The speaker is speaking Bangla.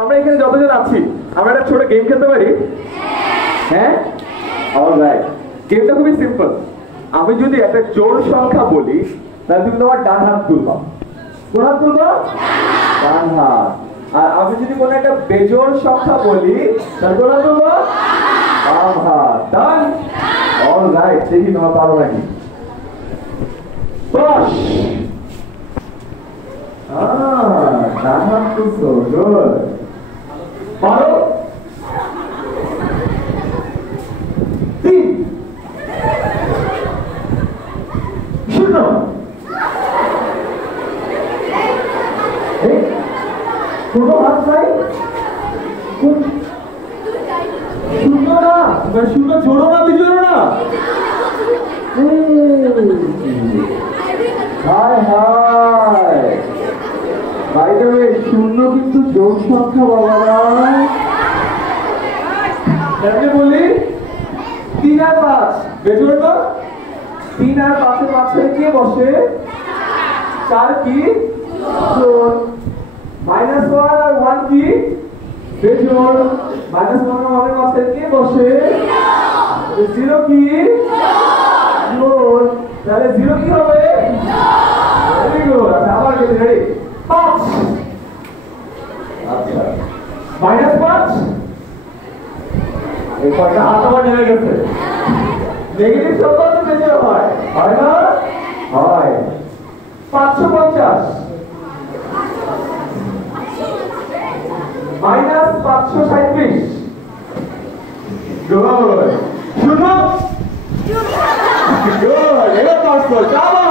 আমরা এখানে যতজন আছি, আমরা একটা ছোট গেম খেলতে পারি? হ্যাঁ? অলরাইট গেমটা খুবই সিম্পল আমি যদি একটা জোর সংখ্যা বলি, তাহলে তুমি তোমার ডান হাত তুলবা কোন হাত তুলবা ডান হাত। আর আমি যদি কোনো একটা বেজোর সংখ্যা বলি, তাহলে কোন হাত তুলবা বাম হাত। ডান অলরাইট দেখি তোমার পারো নাকি? দশ আহ ডান হাত তুলছো গুড পারো তিন শূন্য এই, কোনো হাত নাই কোন- শূন্য না মানে শূন্য ছোড়ো না বিজোড়ো না হায় হায় বাই দ্য শূন্য কিন্তু জোর সংখ্যা বাবারা কেমনে বলি? তিন আর পাঁচ। বেজোর না তিন আর পাঁচের মাঝখানে কে বসে? চার কি? জোর মাইনাস ওয়ান আর ওয়ান কি? বেজোর মাইনাস ওয়ান আর ওয়ানের মাঝখানে কে বসে? জিরো কি? জোর তাহলে জিরো কি হবে ভেরি গুড আচ্ছা আবার গেছি রেডি পাঁচ আচ্ছা মাইনাস পাঁচ এই কয়টা হাত আবার নেমে গেছে। নেগেটিভ সংখ্যা তো বেশি হয়। হয় না? হয়। পাঁচশো পঞ্চাশ। মাইনাস পাঁচশো সাঁত্রিশ গুড। শূন্য। গুড। এবার পাঁচশো। চাবার